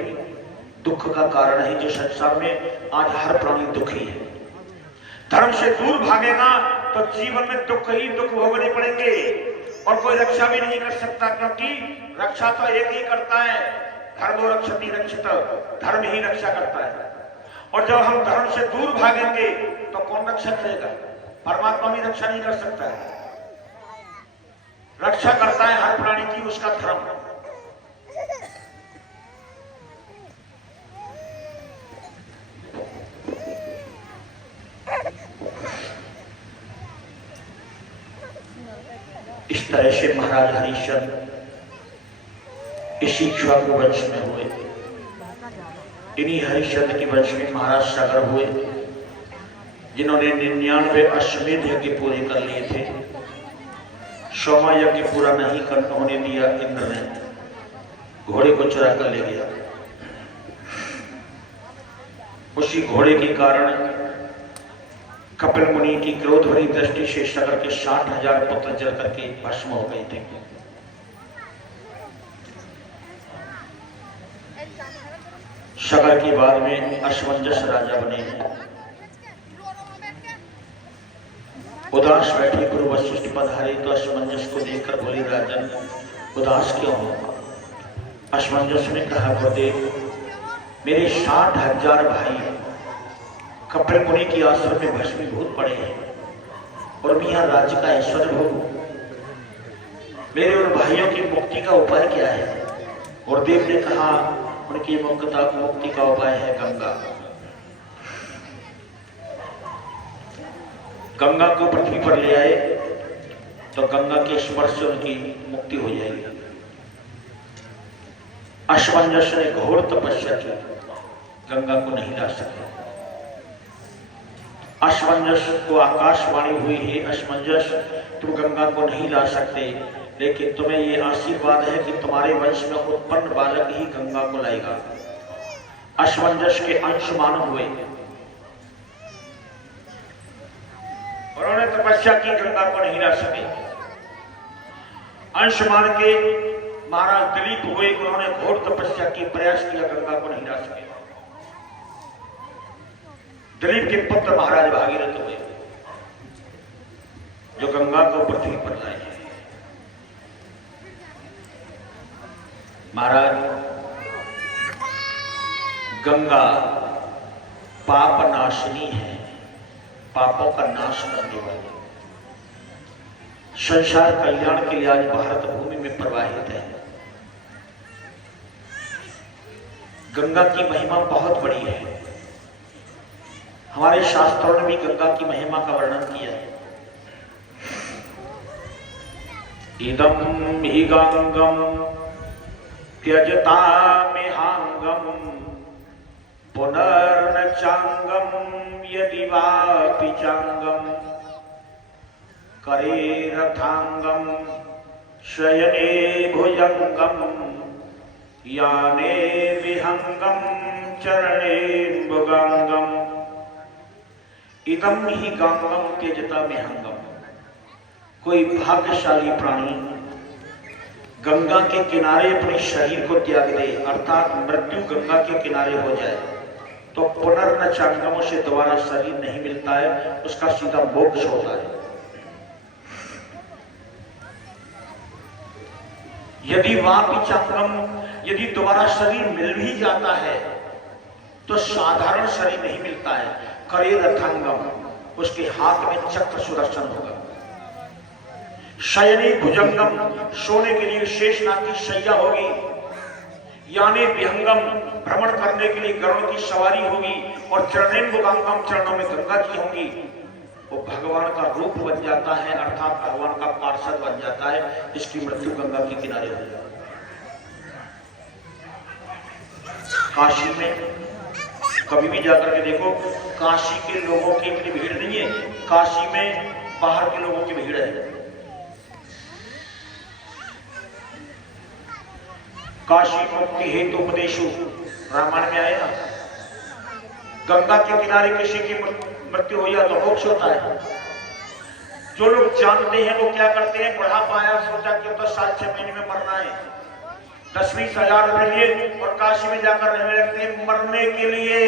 दुख का कारण है जो संसार में आज हर प्राणी दुखी है। धर्म से दूर भागेगा तो जीवन में दुख ही दुख भोगने पड़ेंगे और कोई रक्षा भी नहीं कर सकता, क्योंकि रक्षा तो एक ही करता है, धर्मो रक्षति रक्षित, धर्म ही रक्षा करता है। और जब हम धर्म से दूर भागेंगे तो कौन रक्षा करेगा? परमात्मा भी रक्षा नहीं कर सकता है। रक्षा करता है हर प्राणी की उसका धर्म। इस तरह से महाराज हरिश्चंद्र इसी इक्ष्वाकु वंश में हुए। इन्हीं हरिश्चंद्र के वंश में महाराज सागर हुए, जिन्होंने 99 अश्वमेध यज्ञ पूरे कर लिए थे। 100वां यज्ञ पूरा नहीं होने दिया, इंद्र ने घोड़े को चुरा कर ले गया। उसी घोड़े के कारण कपिल मुनि की क्रोध भरी दृष्टि से सागर के 60,000 पुत्र जल करके भस्म हो गए थे। सगर के बाद में असमंजस राजा बने हैं। उदास बैठे गुरु वशिष्ठ पधारे तो असमंजस को देखकर बोले, राजन उदास क्यों हो? असमंजस ने कहा, गुरुदेव मेरे 60,000 भाई कपिल मुनि की आश्रम में भस्मीभूत पड़े हैं और मैं यहाँ राज्य का ऐश्वर्य भोगूं। मेरे उन भाइयों की मुक्ति का उपाय क्या है? गुरुदेव ने कहा, उनकी मुक्ति का उपाय है गंगा। गंगा को पृथ्वी पर ले आए तो गंगा के स्पर्श से उनकी मुक्ति हो जाएगी। असमंजस ने घोर तपस्या की, गंगा को नहीं ला सके। असमंजस को आकाशवाणी हुई, है असमंजस तुम गंगा को नहीं ला सकते, लेकिन तुम्हें ये आशीर्वाद है कि तुम्हारे वंश में उत्पन्न बालक ही गंगा को लाएगा। असमंजस के अंशमान हुए, उन्होंने तपस्या की, गंगा को नहीं ला सके। अंशमान के महाराज दिलीप हुए, उन्होंने घोर तपस्या की, प्रयास किया, गंगा को नहीं ला सके। दिलीप के पुत्र महाराज भागीरथ हुए, जो गंगा को पृथ्वी पर लाए। महाराज गंगा पाप नाशिनी है, पापों का नाश करने वाली, संसार कल्याण के लिए आज भारत भूमि में प्रवाहित है। गंगा की महिमा बहुत बड़ी है। हमारे शास्त्रों ने भी गंगा की महिमा का वर्णन किया है। इदं हि गंगम त्यजता मिहांगम पुनर्न चांगम यदि वापि चांगम करे रथांगम शयने भुजंगम याने विहंगम चरणे भुगंगम। इदं हि गंगम त्यजता मिहांगम। कोई भाग्यशाली प्राणी गंगा के किनारे अपने शरीर को त्याग दे, अर्थात मृत्यु गंगा के किनारे हो जाए, तो पुनर्न चांगमों से दोबारा शरीर नहीं मिलता है, उसका सीधा मोक्ष होता है। यदि वापि चांगम, यदि दोबारा शरीर मिल भी जाता है तो साधारण शरीर नहीं मिलता है। करे रथांगम, उसके हाथ में चक्र सुदर्शन होगा। शयने भुजंगम, सोने के लिए शेषनाग की शैया होगी। यानी विहंगम, भ्रमण करने के लिए गरुड़ की सवारी होगी। और चरणेन भुगंगम, चरणों में गंगा जी होंगी। वो भगवान का रूप बन जाता है, अर्थात भगवान का पार्षद बन जाता है, जिसकी मृत्यु गंगा के किनारे हो जाती है। काशी में कभी भी जाकर के देखो, काशी के लोगों की इतनी भीड़ नहीं है, काशी में बाहर के लोगों की भीड़ है। काशी मुक्ति हेतु उपदेशु रामायण में आए ना, गंगा के किनारे किसी की मृत्यु हो जाए तो मोक्ष होता है। जो लोग जानते हैं वो क्या करते हैं, बुढ़ापा आया, सोचा कि तो 7-6 महीने में मरना है, 10-20 हजार रुपए लिए और काशी में जाकर रहने लगते हैं। मरने के लिए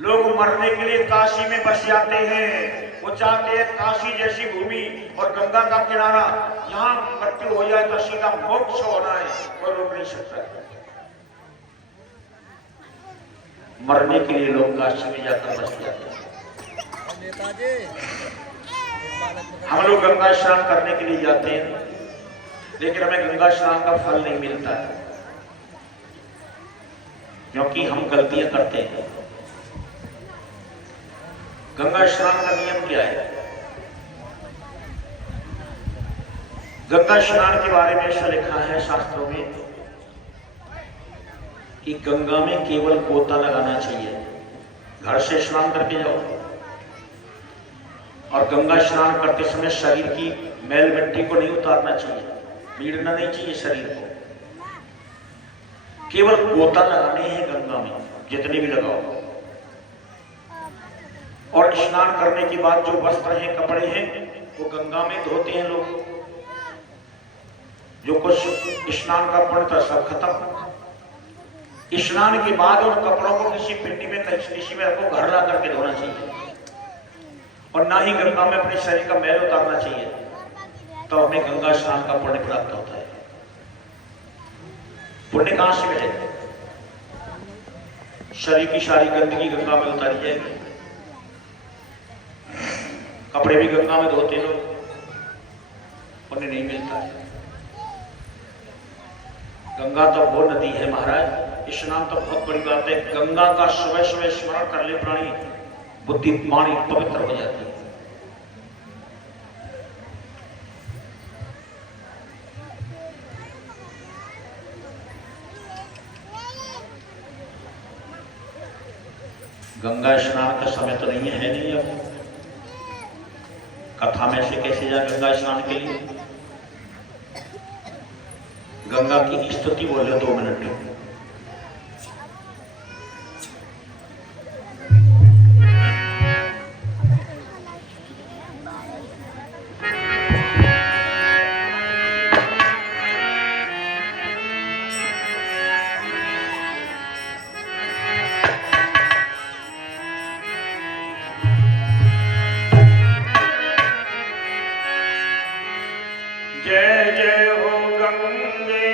लोग, मरने के लिए काशी में बस जाते हैं। वो चाहते हैं काशी जैसी भूमि और गंगा का किनारा, यहाँ मृत्यु हो जाए तो सीधा मोक्ष होना है, कोई रोक नहीं सकता। मरने के लिए लोग काशी में जाकर बस जाते हैं। हम लोग गंगा स्नान करने के लिए जाते हैं, लेकिन हमें गंगा स्नान का फल नहीं मिलता है, क्योंकि हम गलतियां करते हैं। गंगा स्नान का नियम क्या है? गंगा स्नान के बारे में ऐसा लिखा है शास्त्रों में कि गंगा में केवल गोता लगाना चाहिए। घर से स्नान करके जाओ और गंगा स्नान करते समय शरीर की मैल मिट्टी को नहीं उतारना चाहिए, पीड़ना नहीं चाहिए शरीर को। केवल गोता लगाने हैं गंगा में, जितने भी लगाओ। और स्नान करने के बाद जो वस्त्र हैं, कपड़े हैं, वो गंगा में धोते हैं लोग। जो कुछ स्नान का पुण्य था सब खत्म। स्नान के बाद उन कपड़ों को किसी पिंडी में तक्षनिशी में रखो, घर ला करके धोना चाहिए और ना ही गंगा में अपने शरीर का मैल उतारना चाहिए, तो हमें गंगा स्नान का पुण्य प्राप्त होता है। पुण्य कहां से मिलेगा? शरीर की सारी गंदगी गंगा में उतारी जाएगी, कपड़े भी गंगा में धोते लोग, पुण्य नहीं मिलता है। गंगा तो वो नदी है महाराज, स्नान तो बहुत बड़ी बात है। गंगा का सुबह सुबह स्मरण कर ले प्राणी, बुद्धि वाणी पवित्र हो जाती है। गंगा स्नान का समय तो नहीं है नहीं, अब कथा में से कैसे जाए गंगा स्नान के लिए? गंगा की स्तुति बोले 2 मिनट। जय जय हो गंगे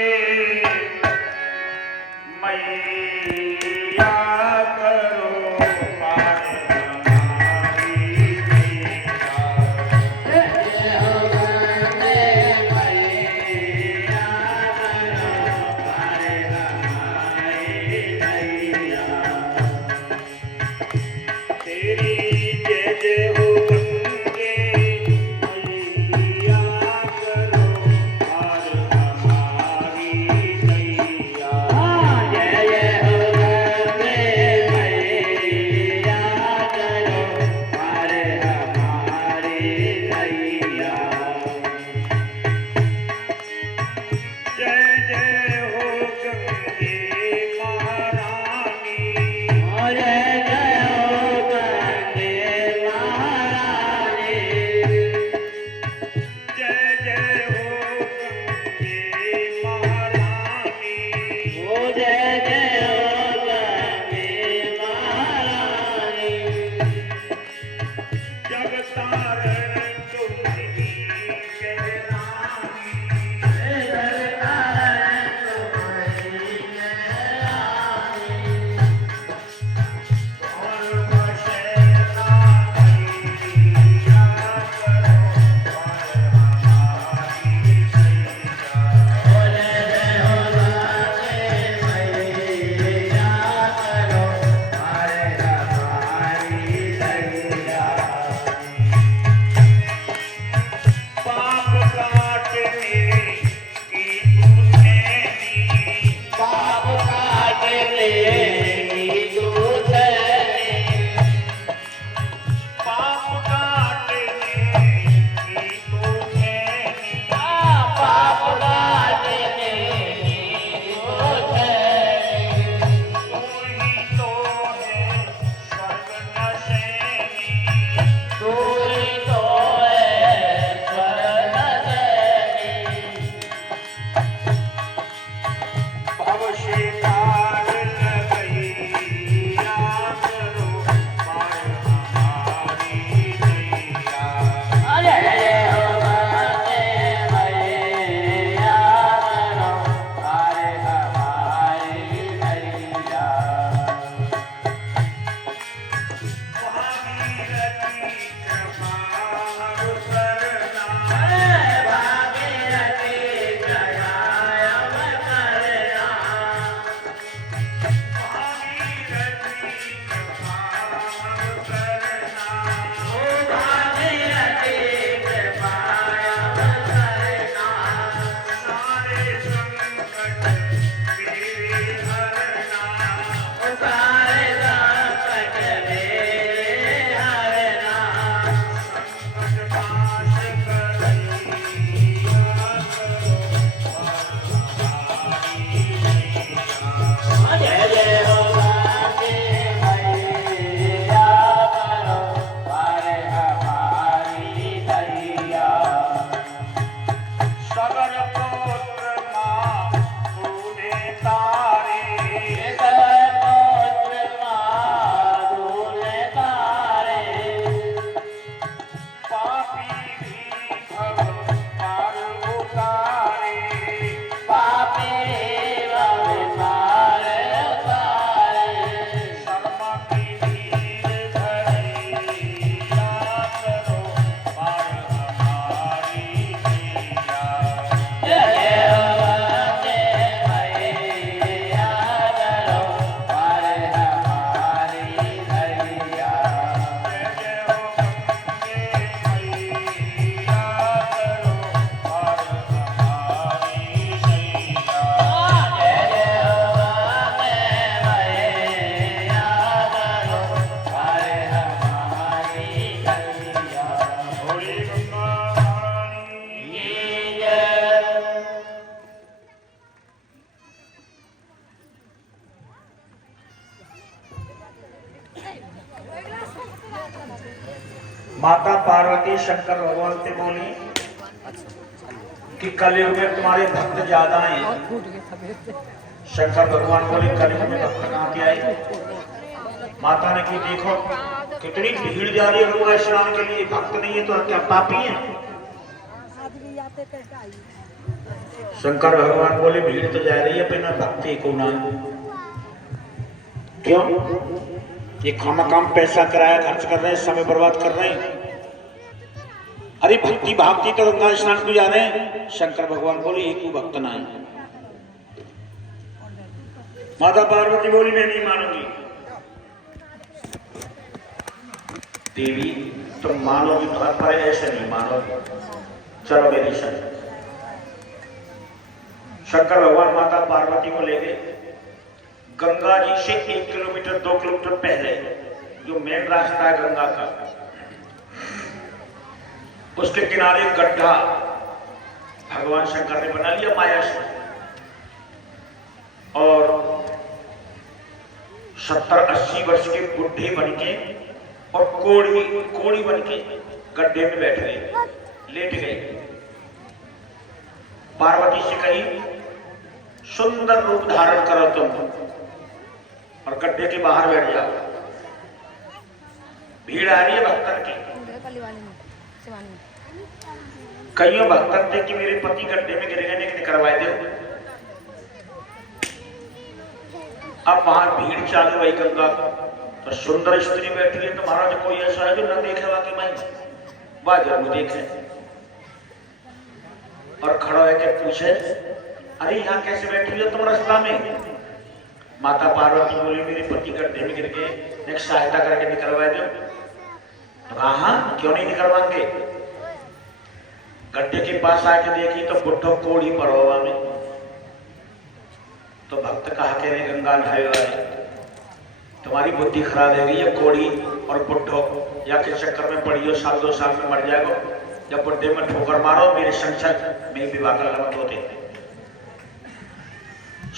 माता पार्वती शंकर भगवान से बोली कि कलयुग में तुम्हारे भक्त ज्यादा हैं। शंकर भगवान बोले कलयुग में भक्त कहाँ के आए? माता ने की देखो कितनी भीड़ जा रही है गंगा स्नान के लिए, भक्त नहीं है तो क्या पापी है? शंकर भगवान बोले भीड़ तो जा रही है बिना भक्ति को ना। क्यों? ये खामखाम पैसा किराया खर्च कर रहे हैं, समय बर्बाद कर रहे हैं। अरे भक्ति भागती तो गंगा स्नान को जा रहे हैं। शंकर भगवान बोले एक को भक्त ना है। माता पार्वती बोली मैं नहीं मानूंगी। देवी तुम मानोगी पर ऐसे नहीं मानोगी, चलो मेरी संग। शंकर भगवान माता पार्वती को ले गए गंगा जी से 1 किलोमीटर 2 किलोमीटर पहले जो मेन रास्ता है गंगा का, उसके किनारे गड्ढा भगवान शंकर ने बना लिया माया से, और 70-80 वर्ष के बुढ़े बनके और कोड़ी बनके गड्ढे में बैठ गए, लेट गए। पार्वती से कही सुंदर रूप धारण करो तुम और गड्ढे के बाहर बैठ जाओ। भीड़ आ रही है भक्तन की। कईयों भक्तन थे कि मेरे पति गड्ढे में गिरेंगे नहीं करवाए दे। अब वहां भीड़ चालू हुई गंगा, तो सुंदर स्त्री बैठी है। तो महाराज कोई ऐसा है जो न देखे वाकई मैं वह जरूर देखे, और खड़ा है के पूछे अरे यहाँ कैसे बैठी हो तुम रास्ता में? माता पार्वती बोली मेरे पति गड्ढे में गिर गए, एक सहायता करके निकलवा दो। तो हाँ क्यों नहीं निकलवाएंगे? गड्ढे के पास आके देखी तो बुढ़ो कोड़ी पड़ोवा में। तो भक्त कहा के रे गंगा नहाए वाले तुम्हारी बुद्धि खराब है, ये कोड़ी और बुढ़ो या के चक्कर में पड़ी हो, 1-2 साल में मर जाएगा। जब बुढ़े में ठोकर मारो मेरे संसद में विवाह का लगत होते।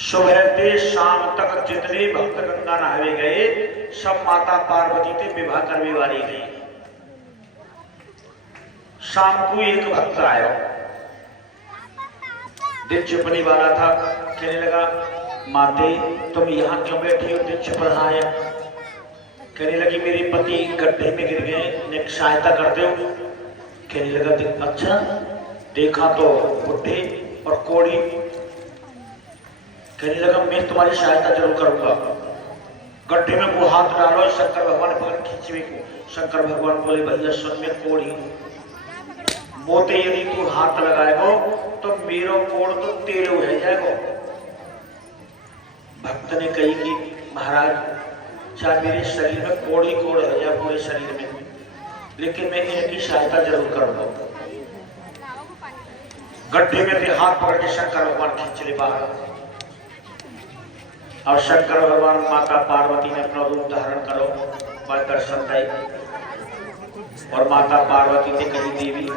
सुबह से शाम तक जितने भक्त गंगा नहावे गए सब माता पार्वती से विवाह करने वाली गई। शाम को एक भक्त आया, दिन छिपने वाला था। कहने लगा माते तुम यहाँ क्यों बैठी हो, दिन छिप रहा है? कहने लगी मेरे पति गड्ढे में गिर गए, एक सहायता करते हो। कहने लगा अच्छा देखा तो बुढ़े और कोड़ी। कहने लगा मैं तुम्हारी सहायता जरूर करूंगा। गड्ढे में वो हाथ डालो, शंकर भगवान पकड़ खींचवे को। शंकर भगवान बोले भैया सुन में कोड़ी मोते यदि तू हाथ लगाएगो तो मेरो कोड़ तो तेरे हो जाएगा। भक्त ने कही कि महाराज चाहे मेरे शरीर में कोड़ ही कोड़ हो जाए पूरे शरीर में, लेकिन मैं इनकी सहायता जरूर करूंगा। गड्ढे में थे हाथ पकड़ के शंकर भगवान खींच ले बाहर, और शंकर भगवान माता पार्वती ने अपना रूप धारण करो वह दर्शन दिए। और माता पार्वती ने कही देवी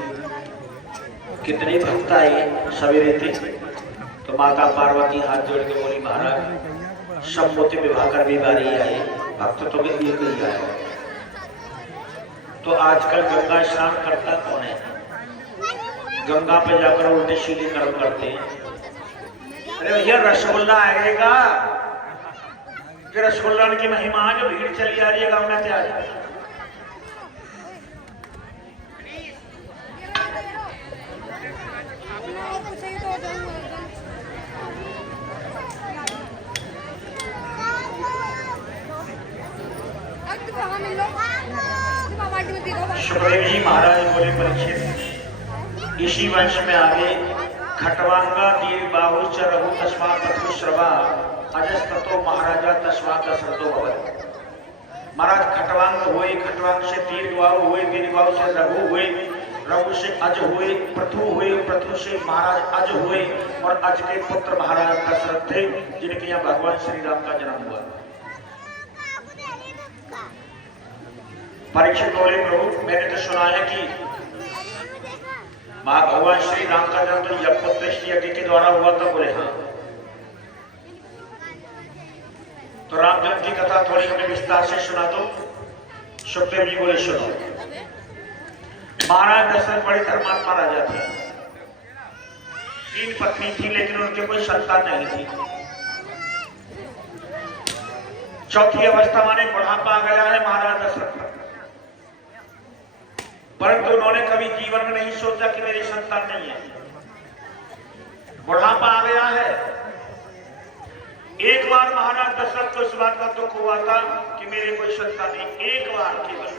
कितने भक्त आए सवेरे थे? तो माता पार्वती हाथ जोड़ के बोली महाराज सब मोती विवाह कर भी बारी आए, भक्त तो भी एक ही आए। तो आजकल गंगा स्नान करता कौन है? गंगा पे जाकर उल्टे सीधे कर्म करते हैं। अरे भैया रसगुल्ला आएगा कि रसगुल्ला की महिमा जो भीड़ चली आ रही है गाँव में से आज। सुखदेव जी महाराज बोले परीक्षित इसी वंश में आगे खटवांगा दीर्घ बाहु चरहु तस्मात् तथु श्रवा अजस्ततो महाराजा तस्मात् दशरथो भवत्। महाराज खटवांग हुए, खटवांग से दीर्घबाहु हुए, दीर्घबाहु से रघु हुए, रघु से अज हुए, पृथु हुए, पृथु से महाराज अज हुए, और अज के पुत्र महाराज दशरथ थे जिनके यहाँ भगवान श्री राम का जन्म हुआ। परीक्षित बोले प्रभु मैंने तो सुना है कि भगवान श्री राम का जन्म तो यज्ञ यज्ञ के द्वारा हुआ था। बोले हाँ। तो रामचंद्र की कथा थोड़ी हमें विस्तार से सुना दो। सुखदेव जी बोले सुनो। महाराज दशरथ बड़े धर्मात्मा राजा थे। 3 पत्नी थी लेकिन उनके कोई संतान नहीं थी। चौथी अवस्था माने बुढ़ापा आ गया है महाराज दशरथ, परंतु उन्होंने कभी जीवन में नहीं सोचा कि मेरी संतान नहीं है। बुढ़ापा आ गया है। एक बार महाराज दशरथ को इस बात का दुख हुआ था कि मेरे कोई संतान नहीं, एक बार केवल।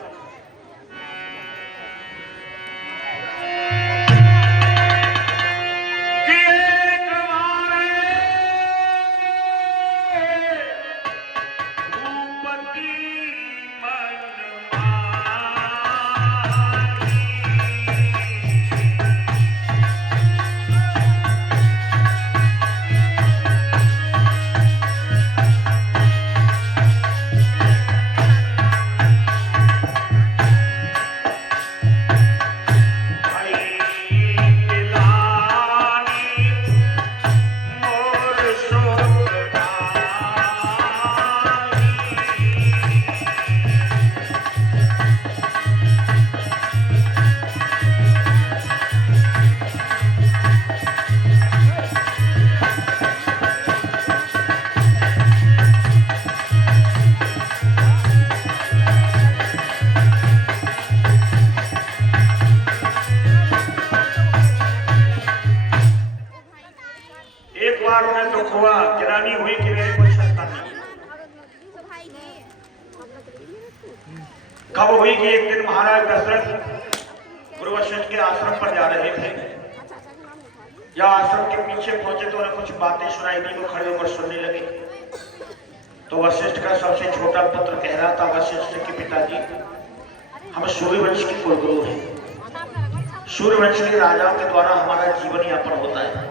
उन्हें दुख हुआ, गिरानी हुई कि मेरे कोई संतान नहीं। कब हुई कि एक दिन महाराज दशरथ गुरु वशिष्ठ के आश्रम पर जा रहे थे। जब आश्रम के पीछे पहुंचे तो उन्हें कुछ बातें सुनाई दी। वो खड़े होकर सुनने लगे तो वशिष्ठ का सबसे छोटा पुत्र कह रहा था, वशिष्ठ के पिताजी हम सूर्यवंश के कुलगुरु हैं। सूर्यवंश के राजाओं के द्वारा हमारा जीवन यापन होता है,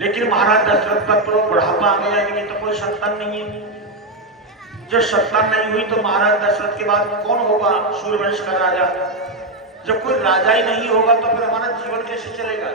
लेकिन महाराज दशरथ पर तो बुढ़ापा आ गया, इनकी तो कोई संतान नहीं है। जब संतान नहीं हुई तो महाराज दशरथ के बाद कौन होगा सूर्यवंश का राजा? जब कोई राजा ही नहीं होगा तो फिर हमारा जीवन कैसे चलेगा?